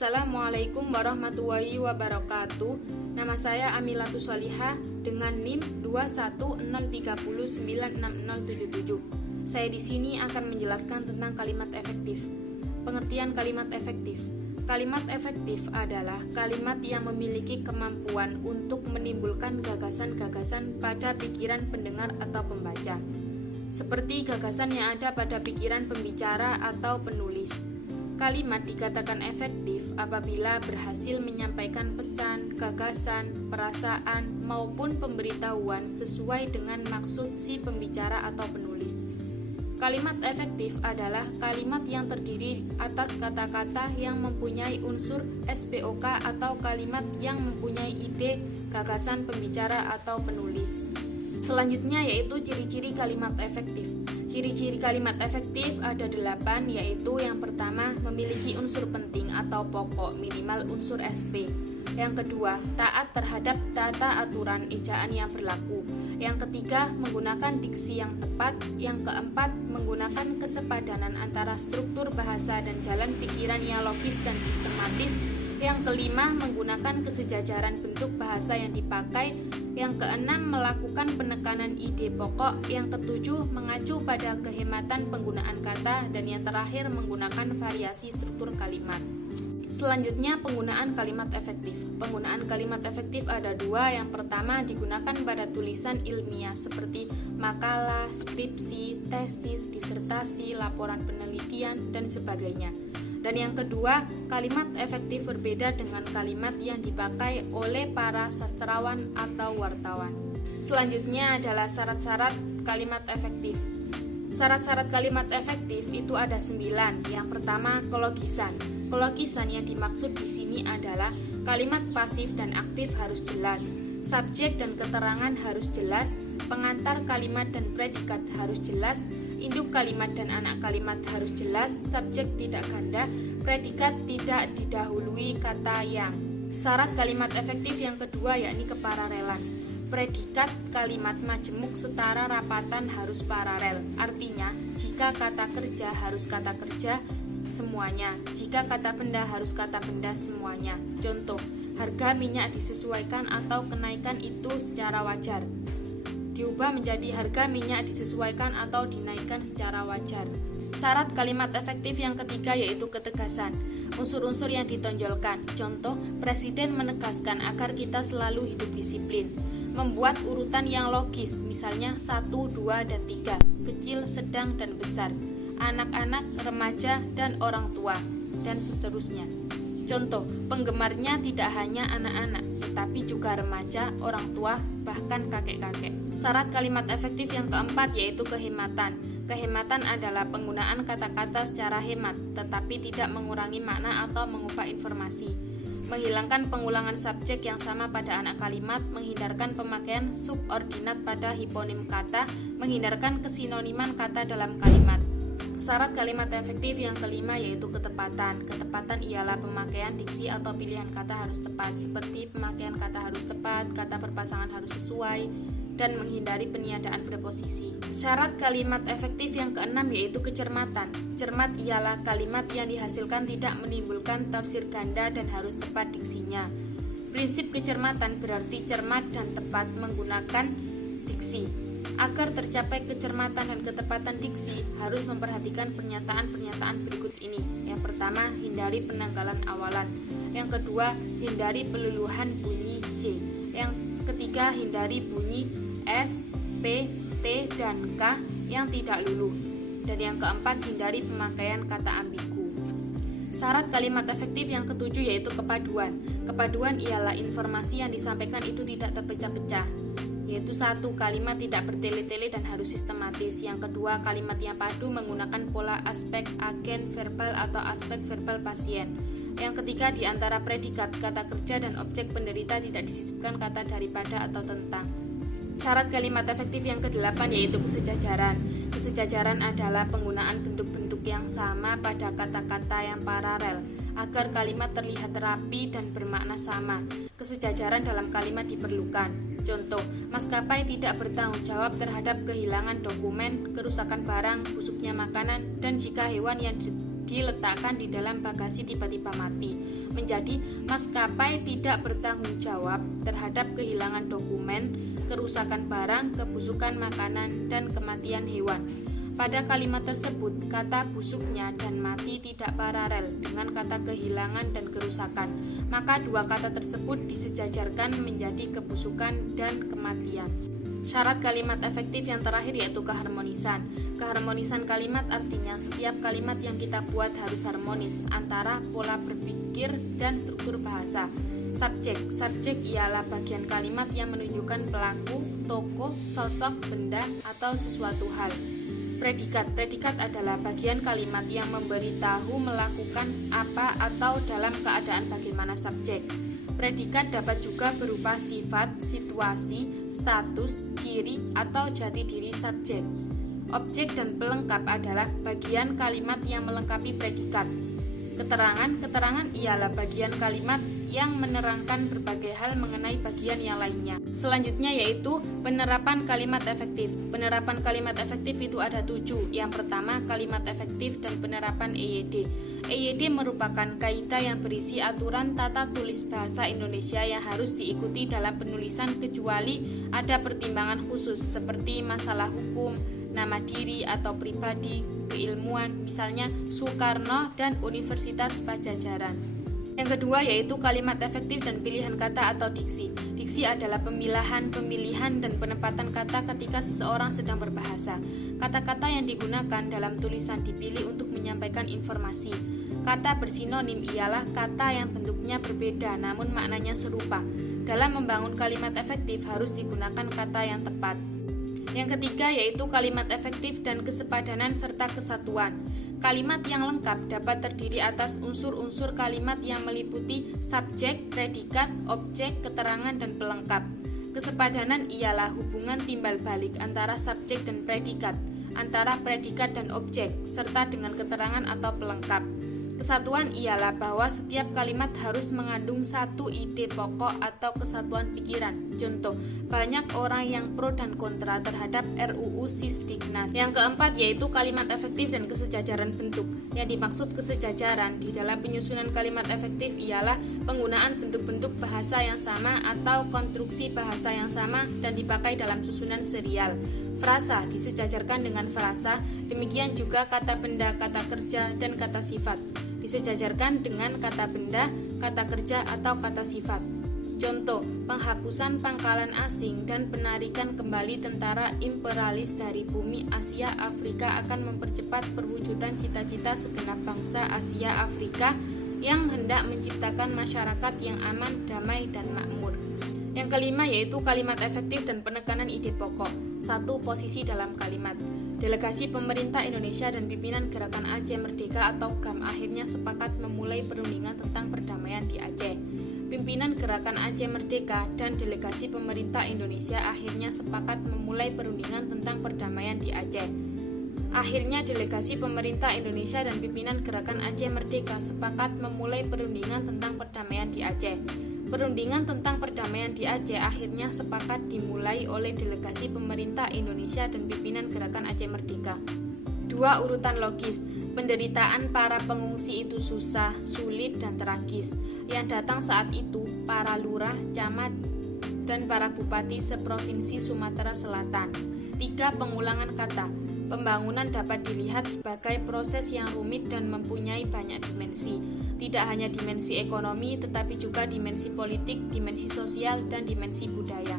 Assalamualaikum warahmatullahi wabarakatuh. Nama saya Amilatus Solihah dengan NIM 21030966077. Saya di sini akan menjelaskan tentang kalimat efektif. Pengertian kalimat efektif. Kalimat efektif adalah kalimat yang memiliki kemampuan untuk menimbulkan gagasan-gagasan pada pikiran pendengar atau pembaca, seperti gagasan yang ada pada pikiran pembicara atau penulis. Kalimat dikatakan efektif apabila berhasil menyampaikan pesan, gagasan, perasaan, maupun pemberitahuan sesuai dengan maksud si pembicara atau penulis. Kalimat efektif adalah kalimat yang terdiri atas kata-kata yang mempunyai unsur SPOK atau kalimat yang mempunyai ide, gagasan pembicara atau penulis. Selanjutnya yaitu ciri-ciri kalimat efektif. Ciri-ciri kalimat efektif ada 8, yaitu yang pertama memiliki unsur penting atau pokok minimal unsur SP. Yang kedua, taat terhadap tata aturan ejaan yang berlaku. Yang ketiga, menggunakan diksi yang tepat. Yang keempat, menggunakan kesepadanan antara struktur bahasa dan jalan pikiran yang logis dan sistematis. Yang kelima, menggunakan kesejajaran bentuk bahasa yang dipakai. Yang keenam, melakukan penekanan ide pokok. Yang ketujuh, mengacu pada kehematan penggunaan kata. Dan yang terakhir, menggunakan variasi struktur kalimat. Selanjutnya, penggunaan kalimat efektif. Penggunaan kalimat efektif ada 2. Yang pertama, digunakan pada tulisan ilmiah seperti makalah, skripsi, tesis, disertasi, laporan penelitian, dan sebagainya. Dan yang kedua, kalimat efektif berbeda dengan kalimat yang dipakai oleh para sastrawan atau wartawan. Selanjutnya adalah syarat-syarat kalimat efektif. Syarat-syarat kalimat efektif itu ada 9. Yang pertama, kelogisan. Kelogisan yang dimaksud di sini adalah kalimat pasif dan aktif harus jelas, subjek dan keterangan harus jelas, pengantar kalimat dan predikat harus jelas, induk kalimat dan anak kalimat harus jelas, subjek tidak ganda, predikat tidak didahului kata yang. Syarat kalimat efektif yang kedua yakni kepararelan. Predikat kalimat majemuk setara rapatan harus paralel. Artinya, jika kata kerja harus kata kerja semuanya, jika kata benda harus kata benda semuanya. Contoh, harga minyak disesuaikan atau kenaikan itu secara wajar diubah menjadi harga minyak disesuaikan atau dinaikkan secara wajar. Syarat kalimat efektif yang ketiga yaitu ketegasan. Unsur-unsur yang ditonjolkan. Contoh, Presiden menegaskan agar kita selalu hidup disiplin. Membuat urutan yang logis, misalnya 1, 2, dan 3, kecil, sedang, dan besar, anak-anak, remaja, dan orang tua, dan seterusnya. Contoh, penggemarnya tidak hanya anak-anak, tetapi juga remaja, orang tua, bahkan kakek-kakek. Syarat kalimat efektif yang keempat yaitu kehematan. Kehematan adalah penggunaan kata-kata secara hemat, tetapi tidak mengurangi makna atau mengubah informasi. Menghilangkan pengulangan subjek yang sama pada anak kalimat, menghindarkan pemakaian subordinat pada hiponim kata, menghindarkan kesinoniman kata dalam kalimat. Syarat kalimat efektif yang kelima yaitu ketepatan. Ketepatan ialah pemakaian diksi atau pilihan kata harus tepat, seperti pemakaian kata harus tepat, kata berpasangan harus sesuai, dan menghindari peniadaan preposisi. Syarat kalimat efektif yang keenam yaitu kecermatan. Cermat ialah kalimat yang dihasilkan tidak menimbulkan tafsir ganda dan harus tepat diksinya. Prinsip kecermatan berarti cermat dan tepat menggunakan diksi. Agar tercapai kecermatan dan ketepatan diksi, harus memperhatikan pernyataan-pernyataan berikut ini. Yang pertama, hindari penanggalan awalan. Yang kedua, hindari peluluhan bunyi C. Yang ketiga, hindari bunyi S, P, T, dan K yang tidak luluh. Dan yang keempat, hindari pemakaian kata ambigu. Syarat kalimat efektif yang ketujuh yaitu kepaduan. Kepaduan ialah informasi yang disampaikan itu tidak terpecah-pecah, yaitu 1. Kalimat tidak bertele-tele dan harus sistematis. Yang kedua, kalimat yang padu menggunakan pola aspek agen verbal atau aspek verbal pasien. Yang ketiga, di antara predikat, kata kerja, dan objek penderita tidak disisipkan kata daripada atau tentang. Syarat kalimat efektif yang ke-8 yaitu kesejajaran. Kesejajaran adalah penggunaan bentuk-bentuk yang sama pada kata-kata yang paralel agar kalimat terlihat rapi dan bermakna sama. Kesejajaran dalam kalimat diperlukan. Contoh, maskapai tidak bertanggung jawab terhadap kehilangan dokumen, kerusakan barang, busuknya makanan, dan jika hewan yang diletakkan di dalam bagasi tiba-tiba mati. menjadi maskapai tidak bertanggung jawab terhadap kehilangan dokumen, kerusakan barang, kebusukan makanan, dan kematian hewan. Pada kalimat tersebut, kata busuknya dan mati tidak paralel dengan kata kehilangan dan kerusakan, maka dua kata tersebut disejajarkan menjadi kebusukan dan kematian. Syarat kalimat efektif yang terakhir yaitu keharmonisan. Keharmonisan kalimat artinya setiap kalimat yang kita buat harus harmonis antara pola berpikir dan struktur bahasa. Subjek ialah bagian kalimat yang menunjukkan pelaku, tokoh, sosok, benda, atau sesuatu hal. Predikat adalah bagian kalimat yang memberitahu melakukan apa atau dalam keadaan bagaimana subjek. Predikat dapat juga berupa sifat, situasi, status, ciri, atau jati diri subjek. Objek dan pelengkap adalah bagian kalimat yang melengkapi predikat. Keterangan ialah bagian kalimat yang menerangkan berbagai hal mengenai bagian yang lainnya. Selanjutnya yaitu penerapan kalimat efektif. Penerapan kalimat efektif itu ada 7. Yang pertama, kalimat efektif dan penerapan EYD. EYD merupakan kaidah yang berisi aturan tata tulis bahasa Indonesia yang harus diikuti dalam penulisan kecuali ada pertimbangan khusus seperti masalah hukum, nama diri atau pribadi, keilmuan, misalnya Soekarno dan Universitas Pajajaran. Yang kedua yaitu kalimat efektif dan pilihan kata atau diksi. Diksi adalah pemilihan dan penempatan kata ketika seseorang sedang berbahasa. Kata-kata yang digunakan dalam tulisan dipilih untuk menyampaikan informasi. Kata bersinonim ialah kata yang bentuknya berbeda namun maknanya serupa. Dalam membangun kalimat efektif harus digunakan kata yang tepat. Yang ketiga yaitu kalimat efektif dan kesepadanan serta kesatuan. Kalimat yang lengkap dapat terdiri atas unsur-unsur kalimat yang meliputi subjek, predikat, objek, keterangan, dan pelengkap. Kesepadanan ialah hubungan timbal balik antara subjek dan predikat, antara predikat dan objek, serta dengan keterangan atau pelengkap. Kesatuan ialah bahwa setiap kalimat harus mengandung satu ide pokok atau kesatuan pikiran. Contoh, banyak orang yang pro dan kontra terhadap RUU Sisdiknas. Yang keempat yaitu kalimat efektif dan kesejajaran bentuk. Yang dimaksud kesejajaran di dalam penyusunan kalimat efektif ialah penggunaan bentuk-bentuk bahasa yang sama atau konstruksi bahasa yang sama dan dipakai dalam susunan serial. Frasa disejajarkan dengan frasa, demikian juga kata benda, kata kerja, dan kata sifat disejajarkan dengan kata benda, kata kerja, atau kata sifat. Contoh, penghapusan pangkalan asing dan penarikan kembali tentara imperialis dari bumi Asia Afrika akan mempercepat perwujudan cita-cita segenap bangsa Asia Afrika yang hendak menciptakan masyarakat yang aman, damai, dan makmur. Yang kelima yaitu kalimat efektif dan penekanan ide pokok. 1. Posisi dalam kalimat. Delegasi pemerintah Indonesia dan pimpinan Gerakan Aceh Merdeka atau GAM akhirnya sepakat memulai perundingan tentang perdamaian di Aceh. Pimpinan Gerakan Aceh Merdeka dan delegasi pemerintah Indonesia akhirnya sepakat memulai perundingan tentang perdamaian di Aceh. Akhirnya delegasi pemerintah Indonesia dan pimpinan Gerakan Aceh Merdeka sepakat memulai perundingan tentang perdamaian di Aceh. Perundingan tentang perdamaian di Aceh akhirnya sepakat dimulai oleh delegasi pemerintah Indonesia dan pimpinan Gerakan Aceh Merdeka. 2. Urutan logis. Penderitaan para pengungsi itu susah, sulit, dan tragis. Yang datang saat itu para lurah, camat, dan para bupati seprovinsi Sumatera Selatan. 3. Pengulangan kata. Pembangunan dapat dilihat sebagai proses yang rumit dan mempunyai banyak dimensi. Tidak hanya dimensi ekonomi, tetapi juga dimensi politik, dimensi sosial, dan dimensi budaya.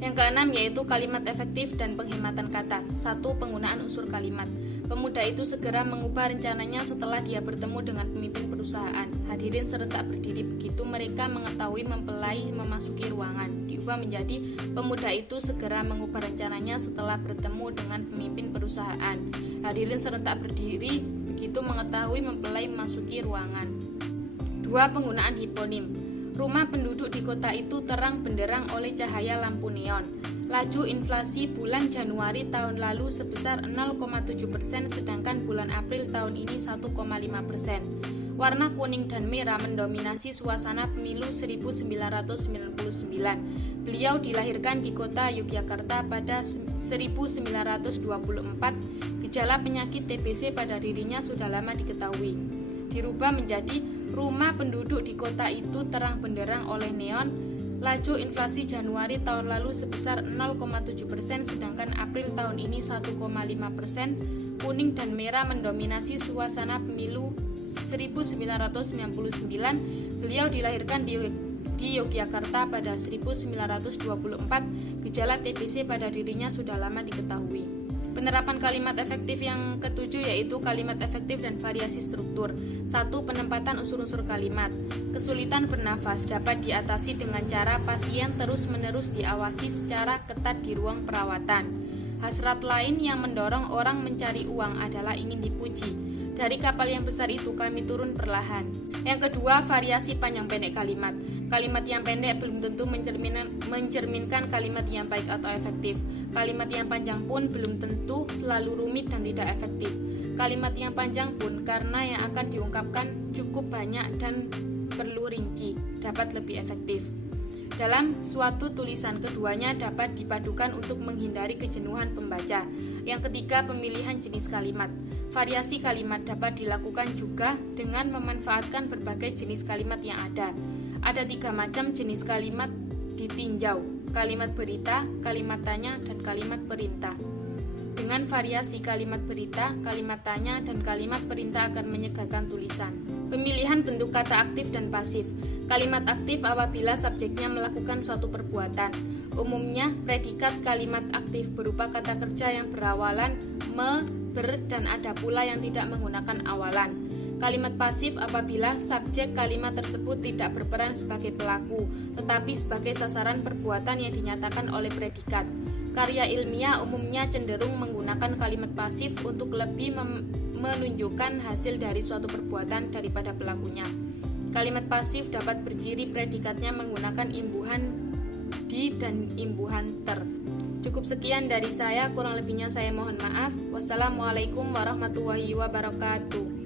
Yang keenam yaitu kalimat efektif dan penghematan kata. 1. Penggunaan unsur kalimat. Pemuda itu segera mengubah rencananya setelah dia bertemu dengan pemimpin perusahaan. Hadirin serentak berdiri begitu mereka mengetahui mempelai memasuki ruangan. Diubah menjadi pemuda itu segera mengubah rencananya setelah bertemu dengan pemimpin perusahaan. Hadirin serentak berdiri begitu mengetahui mempelai memasuki ruangan. 2. Penggunaan hiponim. Rumah penduduk di kota itu terang benderang oleh cahaya lampu neon. Laju inflasi bulan Januari tahun lalu sebesar 0,7%, sedangkan bulan April tahun ini 1,5%. Warna kuning dan merah mendominasi suasana pemilu 1999. Beliau dilahirkan di kota Yogyakarta pada 1924. Gejala penyakit TBC pada dirinya sudah lama diketahui. Dirubah menjadi Rumah penduduk di kota itu terang benderang oleh neon. Laju inflasi Januari tahun lalu sebesar 0,7%, sedangkan April tahun ini 1,5%. Kuning dan merah mendominasi suasana pemilu 1999. Beliau dilahirkan di Yogyakarta pada 1924. Gejala TBC pada dirinya sudah lama diketahui. Penerapan kalimat efektif yang ketujuh yaitu kalimat efektif dan variasi struktur. 1. Penempatan unsur-unsur kalimat. Kesulitan bernafas dapat diatasi dengan cara pasien terus-menerus diawasi secara ketat di ruang perawatan. Hasrat lain yang mendorong orang mencari uang adalah ingin dipuji. Dari kapal yang besar itu kami turun perlahan. Yang kedua, variasi panjang pendek kalimat. Kalimat yang pendek belum tentu mencerminkan kalimat yang baik atau efektif. Kalimat yang panjang pun belum tentu selalu rumit dan tidak efektif. Kalimat yang panjang pun karena yang akan diungkapkan cukup banyak dan perlu rinci, dapat lebih efektif. Dalam suatu tulisan, keduanya dapat dipadukan untuk menghindari kejenuhan pembaca. Yang ketiga, pemilihan jenis kalimat. Variasi kalimat dapat dilakukan juga dengan memanfaatkan berbagai jenis kalimat yang ada. Ada 3 macam jenis kalimat ditinjau: kalimat berita, kalimat tanya, dan kalimat perintah. Dengan variasi kalimat berita, kalimat tanya, dan kalimat perintah akan menyegarkan tulisan. Pemilihan bentuk kata aktif dan pasif. Kalimat aktif apabila subjeknya melakukan suatu perbuatan. Umumnya, predikat kalimat aktif berupa kata kerja yang berawalan me, ber, dan ada pula yang tidak menggunakan awalan. Kalimat pasif apabila subjek kalimat tersebut tidak berperan sebagai pelaku, tetapi sebagai sasaran perbuatan yang dinyatakan oleh predikat. Karya ilmiah umumnya cenderung menggunakan kalimat pasif untuk lebih menunjukkan hasil dari suatu perbuatan daripada pelakunya. Kalimat pasif dapat berciri predikatnya menggunakan imbuhan di dan imbuhan ter. Cukup sekian dari saya, kurang lebihnya saya mohon maaf. Wassalamualaikum warahmatullahi wabarakatuh.